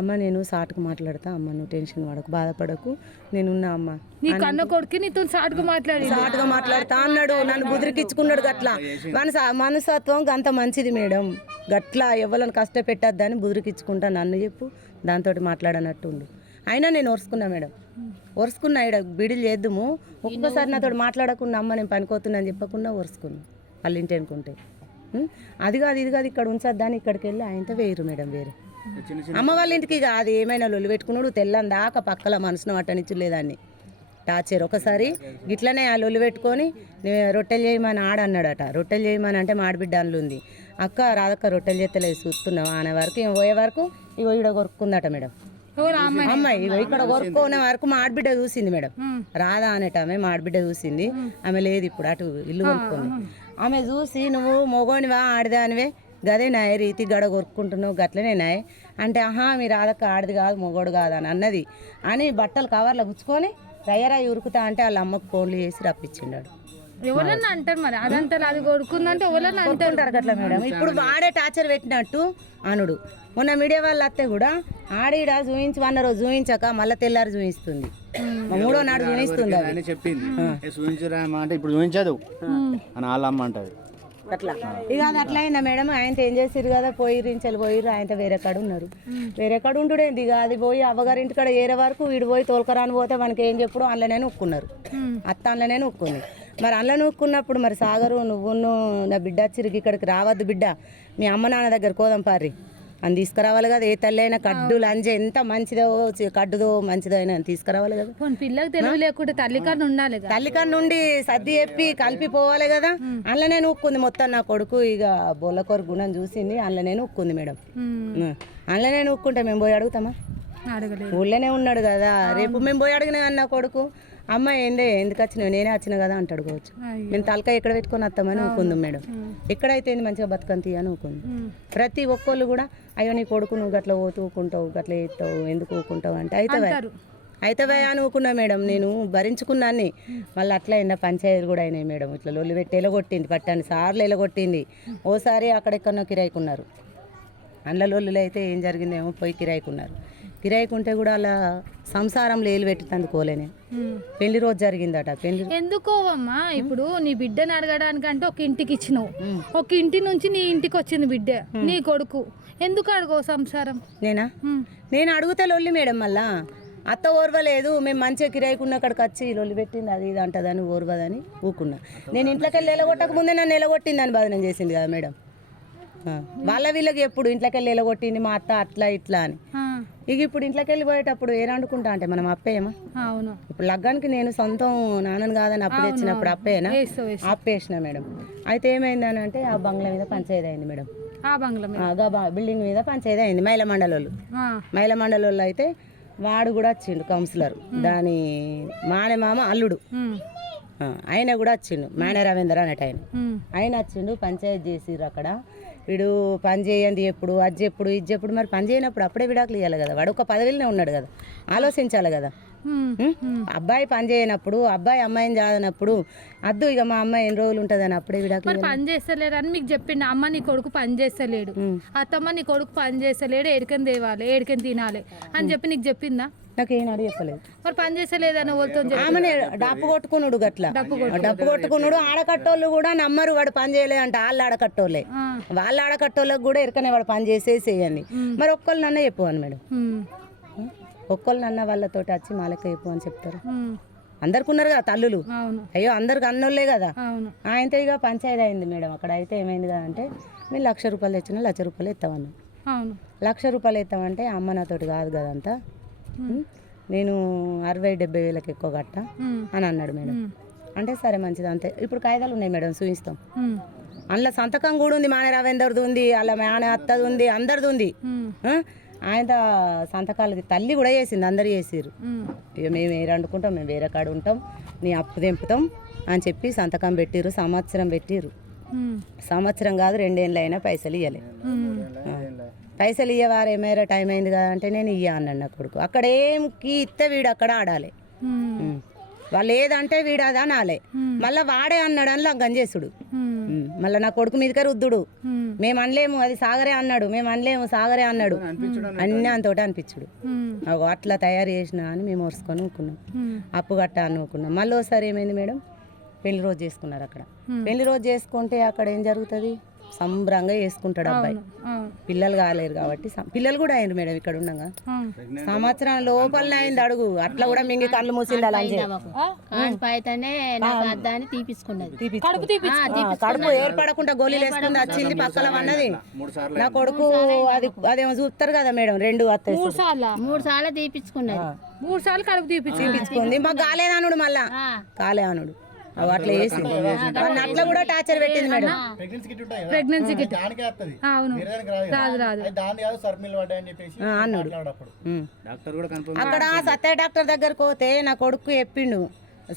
అమ్మ నేను సాటుకు మాట్లాడతా, అమ్మ నువ్వు టెన్షన్ పడకు, బాధపడకు, నేనున్నా అమ్మ. నీ కన్న కొడుకు నీతో సాటుగా మాట్లాడతా అన్నాడు, నన్ను బుదిరికిచ్చుకున్నాడు. గట్లా మనస్తత్వం అంత మంచిది మేడం, గట్లా ఎవరిని కష్టపెట్టద్దని బుదిరికిచ్చుకుంటా నన్ను చెప్పు, దాంతో మాట్లాడనట్టు ఉండు. అయినా నేను ఒరుసుకున్నా మేడం, ఒరుసుకున్నా. ఇక్కడ బిడిలు చేద్దాము, ఒక్కసారి నాతో మాట్లాడకుండా అమ్మ నేను పనికోతున్నా అని చెప్పకుండా ఒరుసుకున్నా. వాళ్ళు ఇంటి అనుకుంటే అది కాదు ఇది కాదు ఇక్కడ ఉంచద్దని ఇక్కడికి వెళ్ళి ఆయనతో వేయరు మేడం. వేరే అమ్మ వాళ్ళ ఇంటికి కాదు, ఏమైనా లొల్లి పెట్టుకున్నాడు తెల్లని దాకా పక్కల మనసును అట్టనిచ్చులేదాన్ని. టార్చర్. ఒకసారి ఇట్లనే ఆ లొల్లు పెట్టుకొని రొట్టెలు చేయమని ఆడన్నాడట. రొట్టెలు చేయమని అంటే మాడిబిడ్డ అందులో ఉంది. అక్క రాదక్క రొట్టెలు చేస్తలేదు చూస్తున్నావు అనే వరకు ఇక పోయే వరకు ఇగో ఈడ కొరుక్కుందట మేడం. అమ్మాయి ఇగో ఇక్కడ కొరుక్కునే వరకు మాడిబిడ్డ చూసింది మేడం. రాదా అనేట ఆమె మాడిబిడ్డ చూసింది. ఆమె లేదు ఇప్పుడు అటు ఇల్లు కొనుక్కుంది. ఆమె చూసి నువ్వు మొగోనివా ఆడిదానివే గదే నాయ రీతి గడ కొరుక్కుంటున్నావు గట్లనే నాయ అంటే ఆహా మీరు రాదక్క ఆడిది కాదు మొగోడు కాదు అని అన్నది అని బట్టలు కవర్లో గుచ్చుకొని రయ్యరాయి ఉరుకుతా అంటే వాళ్ళ అమ్మకు ఫోన్లు చేసి రప్పించిండాడు. ఎవరన్నా అంటారు మరి అదంతా అది కొడుకుందంటే ఎవరన్నా అంటారు అట్లా మేడం. ఇప్పుడు వాడే టార్చర్ పెట్టినట్టు అనుడు. మొన్న మీడియా వాళ్ళు అత్తే కూడా ఆడిడ చూపించి వన్న రోజు చూపించాక మళ్ళీ తెల్లారి చూపిస్తుంది. మూడో నాడు చూపిస్తుంది అని చెప్పింది. చూపించరా అంటే ఇప్పుడు చూపించదు అని వాళ్ళ అమ్మ అంటది. అట్లా ఇక అది అట్లా అయిందా మేడం. ఆయనతో ఏం చేసిరు కదా పోయి రించలు పోయిరు. ఆయనతో వేరే కాడ ఉన్నారు. వేరే కాడ ఉంటుడేంది ఇక అది పోయి అవ్వగారింటి కాడ ఏరే వరకు వీడు పోయి తోలుకరాని పోతే మనకి ఏం చెప్పుడు అందులోనే ఉక్కున్నారు. అత్త అందులోనే ఉక్కుంది. మరి అందులో ఉక్కున్నప్పుడు మరి సాగరు నువ్వును నా బిడ్డ చిరిగి ఇక్కడికి రావద్దు బిడ్డ మీ అమ్మ నాన్న దగ్గర కోదాం పారి అని తీసుకురావాలి కదా. ఏ తల్లి అయినా కడ్డు లంజ ఎంత మంచిదో కడ్డుదో మంచిదో అయినా తీసుకురావాలి కదా. పిల్లకి తెలివి లేకుంటే తల్లికాడ ఉండాలి. తల్లికాడ నుండి సర్ది చెప్పి కలిపి పోవాలి కదా. అందులోనే ఉక్కుంది మొత్తం. నా కొడుకు ఇక బొల్లకొర గుణం చూసింది అందులోనే ఉక్కుంది మేడం. అందులోనే ఉక్కుంటే మేము పోయి అడుగుతామా? ఊళ్ళోనే ఉన్నాడు కదా. రేపు మేము పోయి అడిగినా అన్న కొడుకు అమ్మ ఏందే ఎందుకు వచ్చినావు నేనే వచ్చిన కదా అంటాడు కావచ్చు. మేము తలకాయ ఎక్కడ పెట్టుకొని వస్తామని ఊకుందాం మేడం. ఎక్కడైతే మంచిగా బతుకంతి అని ఊకుంది. ప్రతి ఒక్కళ్ళు కూడా అయ్యో నీ కొడుకు నువ్వు గట్ల పోతూ ఊకుంటావు గట్ల ఎత్తావు ఎందుకు ఊకుంటావు అంటే అయితవే అని ఊకున్నా మేడం. నేను భరించుకున్నాన్ని మళ్ళీ అట్లా అయినా పంచాయతీలు కూడా అయినాయి మేడం. ఇట్లా లొల్లు పెట్టి ఎలగొట్టింది పట్టాన్ని సార్లు ఎలగొట్టింది. ఓసారి అక్కడెక్కడో కిరాయికున్నారు. అందులో లొల్లులు అయితే ఏం జరిగిందేమో పోయి కిరాయికున్నారు. కిరాయికుంటే కూడా అలా సంసారంలో ఏలు పెట్టి అందుకోలేనే. పెళ్లి రోజు జరిగిందట. పెళ్లి ఎందుకోవమ్మా ఇప్పుడు నీ బిడ్డని అడగడానికంటే ఒక ఇంటికి ఇచ్చినావు. ఒక ఇంటి నుంచి నీ ఇంటికి వచ్చింది బిడ్డ నీ కొడుకు ఎందుకు అడగవు సంసారం? నేను అడుగుతా లొల్లి మేడం. మళ్ళా అత్త ఓర్వలేదు మేము మంచిగా కిరాయికున్న అక్కడికి వచ్చి లొల్లి పెట్టింది అది ఇది అంటదని ఓర్వదని ఊకున్నా. నేను ఇంట్లోకి వెళ్ళి ఎలగొట్టక ముందే నన్ను ఎలగొట్టిందని బాధనం చేసింది కదా మేడం. వాళ్ళ వీళ్ళకి ఎప్పుడు ఇంట్లోకి వెళ్ళి ఎలగొట్టింది మా అత్త అట్లా ఇట్లా అని. ఇక ఇప్పుడు ఇంట్లోకి వెళ్ళిపోయేటప్పుడు ఏం వండుకుంటా అంటే మనం అప్పేయమా? అవును. ఇప్పుడు లగ్గానికి నేను సొంతం నాన్నని కాదని అప్పు తెచ్చినప్పుడు అప్పేనా? అప్పేసిన మేడం. అయితే ఏమైందని అంటే ఆ బంగ్లా మీద పంచాయతీ అయింది మేడం. బిల్డింగ్ మీద పంచాయతీ అయింది. మహిళా మండలి అయితే వాడు కూడా వచ్చిండు కౌన్సిలర్. దాని మామ అల్లుడు ఆయన కూడా వచ్చిండు. మానే రవీంద్ర అనేట ఆయన వచ్చిండు. పంచాయతీ చేసిర్రు అక్కడ. వీడు పని చేయండి ఎప్పుడు అది ఎప్పుడు ఇది ఎప్పుడు మరి పని చేయనప్పుడు అప్పుడే విడాకులు ఇవ్వాలి కదా. వాడు ఒక పదవిలోనే ఉన్నాడు కదా. ఆలోచించాలి కదా. అబ్బాయి పని చేయనప్పుడు అబ్బాయి అమ్మాయిని చదవనప్పుడు అద్దు ఇక మా అమ్మాయి ఎన్ని రోజులు ఉంటుంది అని అప్పుడే విడాకులు పని చేస్తలేరు అని మీకు చెప్పిండు. అమ్మ నీ కొడుకు పని చేస్తలేడు, అత్తమ్మ నీ కొడుకు పని చేస్తలేడు, ఏడికని తేవాలి ఏడికని తినాలి అని చెప్పి నీకు చెప్పిందా? నాకేం అడిగి చెప్పలేదు. మరి పని చేస్తలేదని ఆమె డప్పు కొట్టుకున్నాడు. గట్లా డప్పు కొట్టుకున్నాడు. ఆడకట్టోళ్ళు కూడా నమ్మరు వాడు పని చేయలేదంట. వాళ్ళు ఆడకట్టోళ్ళే. వాళ్ళ ఆడకట్టోళ్ళకి కూడా ఎరకనే వాడు పని చేసేసేయండి. మరి ఒక్కళ్ళనన్నా చెప్పు అని మేడం. ఒక్కళ్ళనన్నా వాళ్ళతో వచ్చి మాలెక్క చెప్పు అని చెప్తారు. అందరికి ఉన్నారు కదా తల్లులు. అయ్యో అందరికి అన్నోళ్ళే కదా. ఆయనతో ఇక పంచాయతీ అయింది మేడం. అక్కడ అయితే ఏమైంది కదా అంటే మేము 1,00,000 రూపాయలు తెచ్చినా 1,00,000 రూపాయలు ఎత్తామన్నా. 1,00,000 రూపాయలు ఎత్తామంటే అమ్మ నాతోటి కాదు కదంతా నేను 60,000-70,000 వేలకు ఎక్కువ కట్ట అని అన్నాడు మేడం. అంటే సరే మంచిది అంతే. ఇప్పుడు కాగితాలు ఉన్నాయి మేడం చూపిస్తాం. అందులో సంతకం కూడా ఉంది. మానే రవీందర్ది ఉంది, అలా మానే అత్తది ఉంది, అందరిది ఉంది. ఆయన సంతకాలకి తల్లి కూడా చేసింది. అందరు చేసిర్రు. ఇక మేము వేరే వండుకుంటాం, మేము వేరే కాడ ఉంటాం, నీ అప్పు తెంపుతాం అని చెప్పి సంతకం పెట్టిర్రు. సంవత్సరం పెట్టిర్రు. సంవత్సరం కాదు 2 ఏళ్ళు అయినా పైసలు ఇవ్వలే. పైసలు ఇయ్యవారు ఏమైనా టైం అయింది కదా అంటే నేను ఇయ్య అన్నాడు నా కొడుకు. అక్కడ ఏంకి ఇస్తే వీడు అక్కడ ఆడాలి. వాళ్ళు ఏదంటే వీడు అది అనాలి. మళ్ళీ వాడే అన్నాడు అని లగ్గం చేసుడు. మళ్ళీ నా కొడుకు మీదకే రుద్దుడు. మేము అనలేము అది సాగరే అన్నాడు, మేము అనలేము సాగరే అన్నాడు అన్నీ అంతోటి అనిపించుడు. అట్లా తయారు చేసిన అని మేము వరుసుకొని ఊకున్నాం. అప్పు కట్ట అని ఊకున్నాం. మళ్ళీ ఒకసారి ఏమైంది మేడం, పెళ్లి రోజు చేసుకున్నారు. అక్కడ పెళ్లి రోజు చేసుకుంటే అక్కడ ఏం జరుగుతుంది, సంబరంగా చేసుకుంటాడు అబ్బాయి. పిల్లలు కాలేరు కాబట్టి పిల్లలు కూడా అయింది మేడం ఇక్కడ ఉండగా సంవత్సరం లోపలనే అయింది అడుగు. అట్లా కూడా మింగి కళ్ళు మూసింది అలా కడుపు ఏర్పడకుండా గోళీలు వేసుకుంది వచ్చింది పక్కల అన్నది. నా కొడుకు అదేమో చూస్తారు కదా మేడం 2 అత్తయ్య 3 సార్లు తీపించుకున్నది. 3 సార్లు కడుపు తీపించుకుంది. మాకు కాలేదనుడు మళ్ళా కాలే అనుడు అట్లా వేసి అట్లా కూడా టార్చర్ పెట్టింది మేడం. ప్రెగ్నెన్సీ అవును రాదు అన్నాడు. అక్కడ సత్య డాక్టర్ దగ్గరకు పోతే నా కొడుకు చెప్పిండు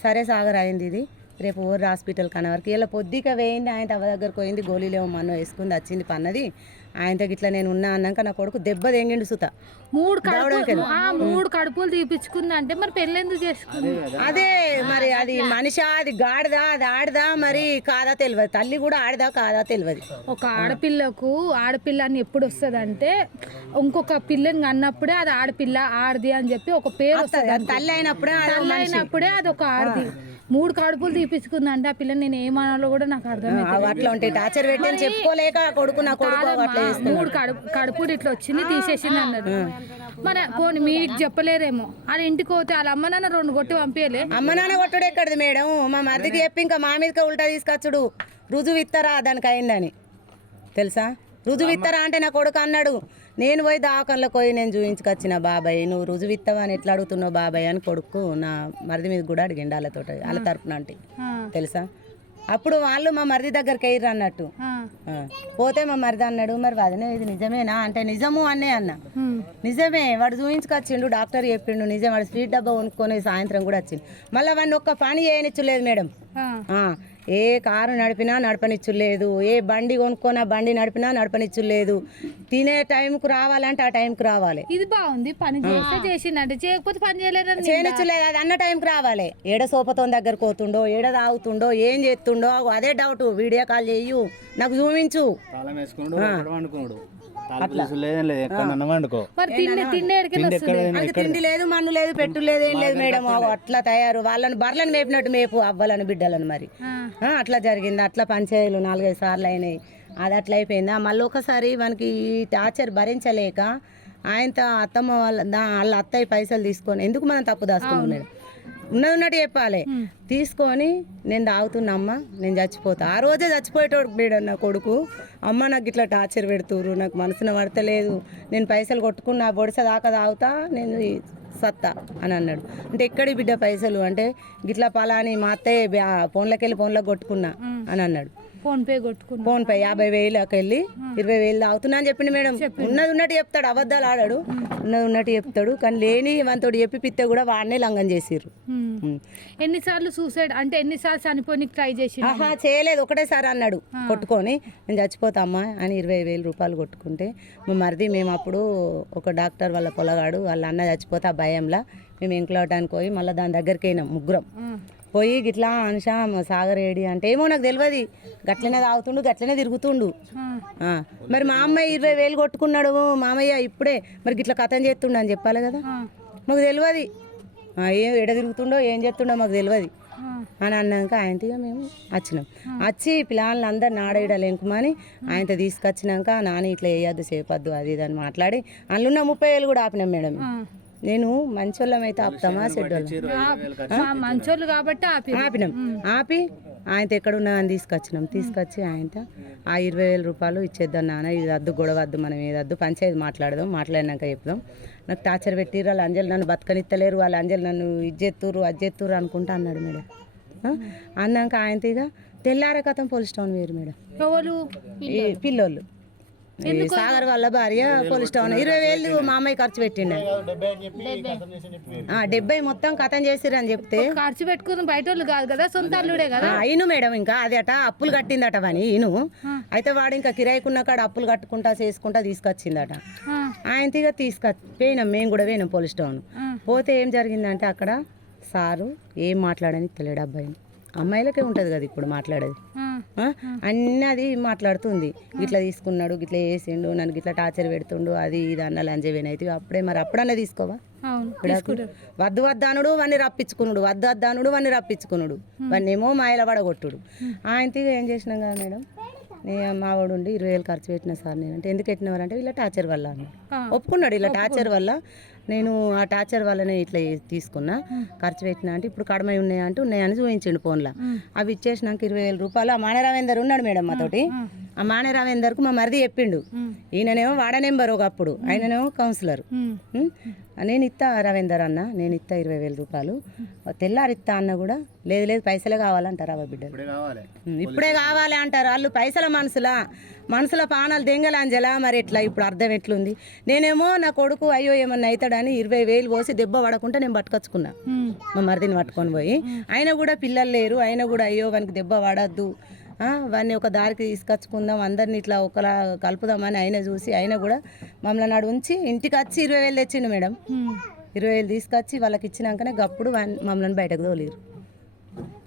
సరే సాగర్ అయింది ఇది రేపు ఓర్ హాస్పిటల్ కన్నా వరకు ఇలా పొద్దుగా వేయింది. ఆయన తవ దగ్గరకు పోయింది గోళీలేమో మన్నో వేసుకుంది వచ్చింది పన్నది. ఆయనతో ఇట్లా నేను ఉన్నా అన్నాక నా కొడుకు దెబ్బ తెంగిండు సుత 3 కడుపులు తీపించుకుంది అంటే మరి పెళ్ళి ఎందుకు చేసుకుంది? అదే మరి అది మనిషి అది గాడిదా అది ఆడదా మరి కాదా తెలియదు. తల్లి కూడా ఆడదా కాదా తెలియదు. ఒక ఆడపిల్లకు ఆడపిల్లని ఎప్పుడు వస్తుంది అంటే ఇంకొక పిల్లని అన్నప్పుడే అది ఆడపిల్ల ఆడది అని చెప్పి ఒక పేరు వస్తుంది. తల్లి అయినప్పుడే అది ఒక ఆడది. 3 కడుపులు తీపించుకుంది అంటే ఆ పిల్లని నేను ఏమనాలో కూడా నాకు అర్థం అట్లా ఉంటే టార్చర్ పెట్టి చెప్పుకోలేక కొడుకు నా కొడుకు 3 కడుపులు ఇట్లా వచ్చింది తీసేసింది అన్నది. మరి పోనీ మీకు చెప్పలేరేమో వాళ్ళ ఇంటికి పోతే వాళ్ళ అమ్మ నాన్న 2 కొట్టి పంపించలే. అమ్మ నాన్న కొట్టుడు ఎక్కడిది మేడం? మా మరిదికి చెప్పి ఇంకా మా మీదకి ఉల్టా తీసుకొచ్చుడు రుజువు ఇస్తారా దానికి అయిందని తెలుసా? రుజువు ఇస్తారా అంటే నా కొడుకు అన్నాడు నేను పోయి దావకంలోకి పోయి నేను చూపించుకొచ్చిన బాబాయ్ నువ్వు రుజువు ఇస్తావా అని ఎట్లా అడుగుతున్నావు బాబాయ్ అని కొడుకు నా మరిది మీద కూడా అడిగిండు వాళ్ళతో వాళ్ళ తరపున అంటే తెలుసా? అప్పుడు వాళ్ళు మా మరిది దగ్గరికి అయ్యారు అన్నట్టు. పోతే మా మరిది అన్నాడు మరి వదినే ఇది నిజమేనా అంటే నిజము అనే అన్న. నిజమే వాడు చూపించుకొచ్చిండు డాక్టర్ చెప్పిండు నిజం. వాడు స్వీట్ డబ్బా కొనుక్కొని సాయంత్రం కూడా వచ్చింది. మళ్ళీ వాడిని ఒక్క పని చేయనిచ్చలేదు మేడం. ఏ కారు నడిపినా నడపనిచ్చులేదు, ఏ బండి కొనుక్కోనా బండి నడిపినా నడపనిచ్చులేదు. తినే టైంకు రావాలంటే ఆ టైంకి రావాలి. ఇది బాగుంది పని చేస్తే చేసిందంటే చేయకపోతే పని చేయలేదని చేయనిచ్చులేదు. అది అన్న టైంకి రావాలి. ఏడ సోపతో దగ్గరకు పోతుండో ఏడ తాగుతుండో ఏం చేస్తుండో అదే డౌట్. వీడియో కాల్ చెయ్యు నాకు చూపించు తిండి లేదు మన్ను లేదు పెట్టు లేదు ఏం లేదు మేడం. అట్లా తయారు వాళ్ళని బర్లను మేపినట్టు మేపు అవ్వాలని బిడ్డలను మరి అట్లా జరిగింది. అట్లా పంచాయతీలు 4-5 సార్లు అయినాయి. అది అట్లా అయిపోయింది. మళ్ళీ ఒకసారి మనకి ఈ టార్చర్ భరించలేక ఆయనతో అత్తమ్మ వాళ్ళ అత్తయ్య పైసలు తీసుకొని ఎందుకు మనం తప్పు దాచుకున్నాం మేడం? ఉన్నట్టు చెప్పాలి. తీసుకొని నేను తాగుతున్నా అమ్మ నేను చచ్చిపోతా. ఆ రోజే చచ్చిపోయేటోడు మేడం నా కొడుకు. అమ్మ నాకు ఇట్లా టార్చర్ పెడుతురు నాకు మనసున పడతలేదు నేను పైసలు కొట్టుకున్నా బొడిస దాకా తాగుతా నేను సత్తా అని అన్నాడు. అంటే ఎక్కడి బిడ్డ పైసలు అంటే గిట్లా పలాని మా అత్తయ్య ఫోన్లోకి వెళ్ళి ఫోన్లోకి కొట్టుకున్నా అని అన్నాడు. ఫోన్ పే కొట్టుకున్నా ఫోన్ పే 50,000 వెళ్ళి 20,000 తాగుతున్నా అని చెప్పిండు మేడం. ఉన్నది ఉన్నట్టు చెప్తాడు అబద్ధాలు ఆడాడు. ఉన్నది ఉన్నట్టు చెప్తాడు కానీ లేని మనతోడు చెప్పిపిస్తే కూడా వాడినే లంఘం చేసిర్రు. ఎన్నిసార్లు సూసైడ్ అంటే ఎన్నిసార్లు చనిపోయి ట్రై చేసి చేయలేదు ఒకటేసారి అన్నాడు కొట్టుకొని నేను చచ్చిపోతా అమ్మా అని 20,000 రూపాయలు కొట్టుకుంటే మా మరిది మేము అప్పుడు ఒక డాక్టర్ వాళ్ళ పొలగాడు వాళ్ళ అన్న చచ్చిపోతే ఆ భయంలో మేము ఎంకలవటానికి పోయి మళ్ళీ దాని దగ్గరికి అయినాం ముగ్గురం పోయి గిట్లా అనుషా సాగర్ ఏడి అంటే ఏమో నాకు తెలియదు గట్లనే తాగుతుండు గట్లనే తిరుగుతుండు. మరి మా అమ్మాయి 20,000 కొట్టుకున్నాడు మామయ్య ఇప్పుడే మరి గిట్లా కథం చేస్తుండు అని చెప్పాలి కదా. మాకు తెలియదు ఏం ఎడ తిరుగుతుండో ఏం చేస్తుండో మాకు తెలియదు అని అన్నాక ఆయనతో మేము వచ్చినాం. వచ్చి పిల్లల్ని అందరు నాడేయడాలి ఎంకమని ఆయనతో తీసుకొచ్చినాక నాని ఇట్లా వేయద్దు చేపద్దు అది ఇది అని మాట్లాడి అందులో 30,000 కూడా ఆపినాం మేడం. నేను మంచోళ్ళం అయితే ఆపుతామా చెడ్డోళ్ళం మంచోళ్ళు కాబట్టి ఆపినాం. ఆపి ఆయనతో ఎక్కడున్నా అని తీసుకొచ్చి ఆయనతో ఆ 20,000 రూపాయలు ఇచ్చేద్దాం నాన్న ఇది వద్దు గొడవ వద్దు మనం ఏదద్దు పంచాయతీ మాట్లాడినాక చెప్దాం. నాకు టార్చర్ పెట్టిర్రు వాళ్ళు అంజలి నన్ను బతకనిత్తలేరు వాళ్ళు అంజలి నన్ను ఇజ్జెత్తురు అజ్జెత్తురు అనుకుంటా అన్నాడు మేడం. అన్నాక ఆయనతో ఇక తెల్లారే కథం పోలీస్ స్టేషన్ వేరు మేడం. పిల్లోళ్ళు సాగర్ వాళ్ళ భార్య పోలీస్ స్టేషన్ 20,000 మా అమ్మాయి ఖర్చు పెట్టిండ 70 మొత్తం కథం చేసిర్రు అని చెప్తే ఖర్చు పెట్టుకుని బయట వాళ్ళు కాదు కదా సొంత అల్లుడే కదా అయిను మేడం. ఇంకా అది అట అప్పులు కట్టిందట అని ఈను అయితే వాడు ఇంకా కిరాయికున్న కాడ అప్పులు కట్టుకుంటా చేసుకుంటా తీసుకొచ్చిందట. ఆయన ఇక పోయినాం మేము కూడా పోయినాం పోలీస్ స్టేషన్. పోతే ఏం జరిగిందంటే అక్కడ సారు ఏం మాట్లాడని తెలియడు అబ్బాయిని అమ్మాయిలకే ఉంటుంది కదా ఇప్పుడు మాట్లాడేది అన్నీ అది మాట్లాడుతుంది. గిట్లా తీసుకున్నాడు గిట్లా వేసిండు నన్ను గిట్లా టార్చర్ పెడుతుండు అది ఇది అన్న లంజవేనైతే అప్పుడే మరి అప్పుడన్నా తీసుకోవా వద్దు వద్దానుడు వాడిని రప్పించుకున్నాడు వద్దానుడు వాడిని రప్పించుకున్నాడు వాడిని ఏమో మాయల పడగొట్టుడు. ఆయనతో ఏం చేసినాం కదా మేడం మా వాడు ఉండి 20,000 ఖర్చు పెట్టిన సార్ నేను అంటే ఎందుకు పెట్టినవారంటే ఇలా టార్చర్ వల్ల అన్నాడు. ఒప్పుకున్నాడు ఇలా టార్చర్ వల్ల నేను ఆ టార్చర్ వల్లనే ఇట్లా తీసుకున్నా ఖర్చు పెట్టినా అంటే ఇప్పుడు కడమై ఉన్నాయా అంటే ఉన్నాయని చూపించిండు ఫోన్లో. అవి ఇచ్చేసినాక 20,000 రూపాయలు. ఆ మానేరావేందర్ ఉన్నాడు మేడం మాతోటి. ఆ మానేరావేందర్కు మా మరిది చెప్పిండు. ఈయననేమో వాడ నెంబర్ ఒకప్పుడు, ఆయననేమో కౌన్సిలర్. నేను ఇస్తా రవీందర్ అన్న, నేను ఇస్తా 20,000 రూపాయలు తెల్లారి ఇస్తా అన్న కూడా లేదు లేదు పైసలే కావాలంటారు. అవ్వ బిడ్డలు ఇప్పుడే కావాలి అంటారు. వాళ్ళు పైసల మనసుల పానాలు దెంగలాంజలా. మరి ఎట్లా ఇప్పుడు అర్థం ఎట్లుంది? నేనేమో నా కొడుకు అయ్యో ఏమన్నా అవుతాడని 20,000 పోసి దెబ్బ పడకుండా నేను పట్టుకొచ్చుకున్నా. మా మరిదిని పట్టుకొని పోయి ఆయన కూడా పిల్లలు లేరు, ఆయన కూడా అయ్యో వానికి దెబ్బ పడద్దు, వాడిని ఒక దారికి తీసుకొచ్చుకుందాం, అందరిని ఇట్లా ఒకలా కలుపుదామని ఆయన చూసి ఆయన కూడా మమ్మల్ని నాడు ఉంచి ఇంటికి వచ్చి 20,000 తెచ్చిండు మేడం. 20,000 తీసుకొచ్చి వాళ్ళకి ఇచ్చినాకనే గప్పుడు మమ్మల్ని బయటకు తోలేరు.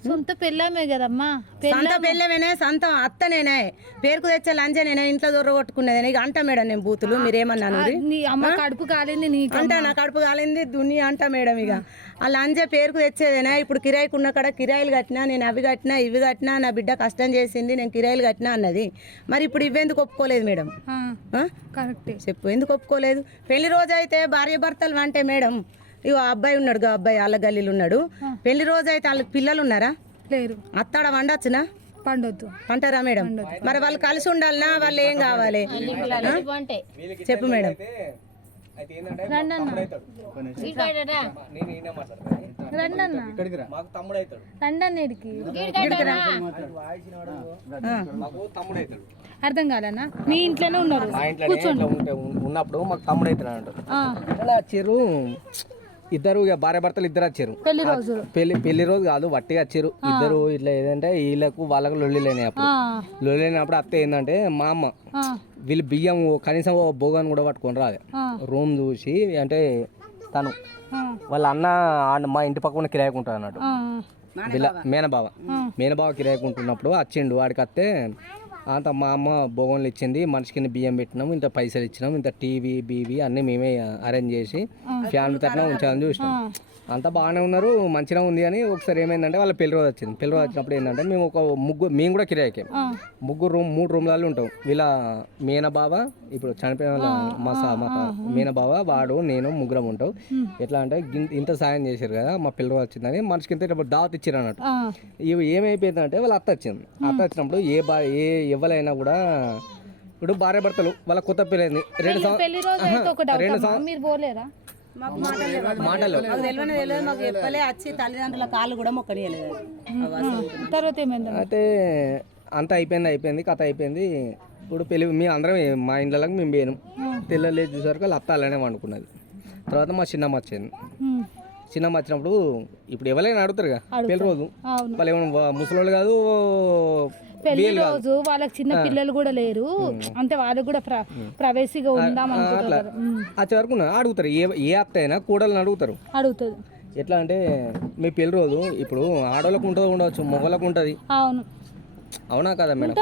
సొంత పెళ్ళామే కదమ్మా, సొంత పెళ్ళమేనే, సొంత అత్తనేనే, పేరుకు తెచ్చే లంచనేనే, ఇంట్లో దొర కొట్టుకునేది. ఇక అంటా మేడం నేను బూతులు మీరేమన్నాను అమ్మ కడుపు కాలింది నీకు అంటా, నా కడుపు కాలింది దునియా అంటా మేడం. ఇక ఆ లంచే పేరుకు తెచ్చేదేనా. ఇప్పుడు కిరాయికి ఉన్న కాడ కిరాయిలు కట్టినా, నేను అవి కట్టినా ఇవి కట్టినా, నా బిడ్డ కష్టం చేసింది నేను కిరాయిలు కట్టినా అన్నది. మరి ఇప్పుడు ఇవెందుకు ఒప్పుకోలేదు మేడం? కరెక్టే చెప్పు, ఎందుకు ఒప్పుకోలేదు? పెళ్లి రోజు అయితే భార్య భర్తలు అంటే మేడం, ఇగో ఆ అబ్బాయి ఉన్నాడు, ఆ అబ్బాయి వాళ్ళ గల్లీలు ఉన్నాడు. పెళ్లి రోజు అయితే వాళ్ళకి పిల్లలు ఉన్నారా? లేరు. అత్తాడ వండొచ్చునా? పండొద్దు పంటారా మేడం? మరి వాళ్ళు కలిసి ఉండాలనా? వాళ్ళు ఏం కావాలి చెప్పు మేడం. అర్థం కాదన్నా, మీ ఇంట్లోనే ఉన్నారు ఉన్నప్పుడు మాకు తమ్ముడు అవుతున్నాడు. వచ్చారు ఇద్దరు, ఇక భార్య భర్తలు ఇద్దరు వచ్చారు. పెళ్లి రోజు కాదు, వట్టిగా వచ్చారు ఇద్దరు. ఇట్లా ఏదంటే వీళ్ళకు వాళ్ళకు లొల్లి లేని అప్పుడు లొల్లి లేనప్పుడు అత్త ఏంటంటే మా అమ్మ వీళ్ళు బియ్యం కనీసం బోగాన్ని కూడా పట్టుకొని రాదు. రూమ్ చూసి అంటే తను వాళ్ళ అన్న మా ఇంటి పక్కన కిరాయికుంటాడు అన్నట్టు. వీళ్ళ మేనబావ కిరాయికుంటున్నప్పుడు వచ్చిండు. వాడికి వస్తే అంత మా అమ్మ బోగన్లు ఇచ్చింది, మనిషికి బియ్యం పెట్టినాం, ఇంత పైసలు ఇచ్చినాం, ఇంత టీవీ బీవీ అన్నీ మేమే అరేంజ్ చేసి ఫ్యామిలీ తరఫున ఉంచాలని చూసినాం. అంతా బాగానే ఉన్నారు, మంచిగా ఉంది. అని ఒకసారి ఏమైందంటే వాళ్ళ పెళ్లి రోజు వచ్చింది. పెళ్లి రోజు వచ్చినప్పుడు ఏంటంటే మేము ఒక మేము కూడా కిరాయికి మూడు రూమ్లలో ఉంటాం. వీళ్ళ మేనబావ, ఇప్పుడు చనిపోయిన వాళ్ళ మా మేనబావ, వాడు, నేను ముగ్గురం ఉంటాం. ఎట్లా అంటే ఇంత సాయం చేశారు కదా, మా పిల్లలు వచ్చిందని మనిషికి ఇంత దావత్ ఇచ్చారు అన్నట్టు. ఇవి ఏమైపోయిందంటే వాళ్ళ అత్త వచ్చింది. అత్త వచ్చినప్పుడు ఏ ఎవరైనా కూడా ఇప్పుడు భార్య భర్తలు వాళ్ళ కొత్త పెళ్ళైంది 2 మాటలు మాకు చెప్పలే, వచ్చి తల్లిదండ్రుల కాళ్ళు కూడా మొక్కనియలేదు. తర్వాత ఏమైంది అయితే అంత అయిపోయింది కథ అయిపోయింది. ఇప్పుడు పెళ్ళి మేము అందరం మా ఇంట్లోకి మేము పోయినాం. తెల్లలేదు చూసారు వాళ్ళ అత్త అలానే వండుకున్నది. తర్వాత మా చిన్నమ్మ వచ్చింది. చిన్నమ్మ వచ్చినప్పుడు ఇప్పుడు ఎవరైనా అడుగుతారు కదా పెళ్లి రోజు, వాళ్ళు ఏమైనా ముసలోళ్ళు కాదు, పెళ్లి రోజు వాళ్ళకి చిన్న పిల్లలు కూడా లేరు, అంటే వాళ్ళకి కూడా ప్రైవసీగా ఉందాం అనుకుంటారు. వచ్చే వరకు అడుగుతారు, ఏ అత్త అయినా కూడలని అడుగుతారు. ఎట్లా అంటే మీ పెళ్లి రోజు ఇప్పుడు ఆడవాళ్ళకు ఉంటుంది, ఉండవచ్చు, మొగలకు ఉంటుంది. అవునా కదా మేడం?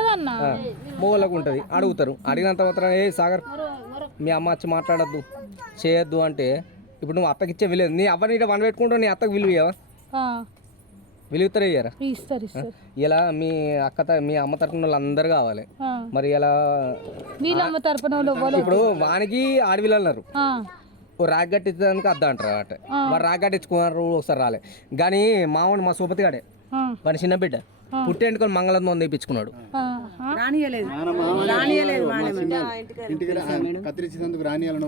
మొగలకు ఉంటుంది. అడుగుతారు. అడిగిన తర్వాత ఏ సాగర్ మీ అమ్మ వచ్చి మాట్లాడద్దు చేయొద్దు అంటే ఇప్పుడు నువ్వు అత్తకి ఇచ్చే విలువ, నీ అవ్వని ఇట్లా వంట పెట్టుకుంటావు, నీ అత్తకు విలువ ఇవ్వవా? విలువతారు ఇయ్యారా? ఇలా మీ మీ అమ్మ తరపున వాళ్ళు అందరు కావాలి. మరి ఇలా ఇప్పుడు వానికి ఆడవిలు అన్నారు, ఓ రాగి కట్టించడానికి అద్దా అంటారు అట. వాడు రాగి కట్టించుకున్నారు, ఒకసారి రాలే. కానీ మావాడు మా సూపతి గాడే, వాడి చిన్న బిడ్డ పుట్టేందుకొని మంగళం తెప్పించుకున్నాడు.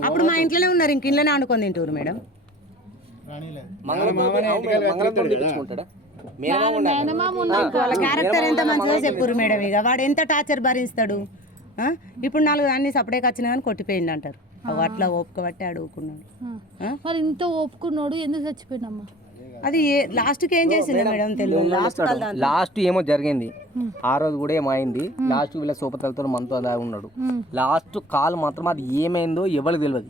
అప్పుడు మా ఇంట్లోనే ఉన్నారు, ఇంక ఇంట్లోనే అనుకొని తింటారు మేడం. వాళ్ళ క్యారెక్టర్ ఎంత మంచిగా చెప్పురు మేడం. ఇక వాడు ఎంత టార్చర్ భరిస్తాడు. ఇప్పుడు 4 అన్ని సపరేట్గా వచ్చినా కానీ కొట్టిపోయింది అంటారు. అట్లా ఓపిక బట్టి అడుగుకున్నాడు. మరి ఇంత ఓపుకున్నాడు, ఎందుకు చచ్చిపోయినమ్మా? అది లాస్ట్కి ఏం చేసింది మేడం తెలియదు. లాస్ట్ ఏమో జరిగింది, ఆ రోజు కూడా ఏమైంది. లాస్ట్ వీళ్ళ సోపతలతో మనతో అలా ఉన్నాడు. లాస్ట్ కాల్ మాత్రం అది ఏమైందో ఎవరికి తెలియదు.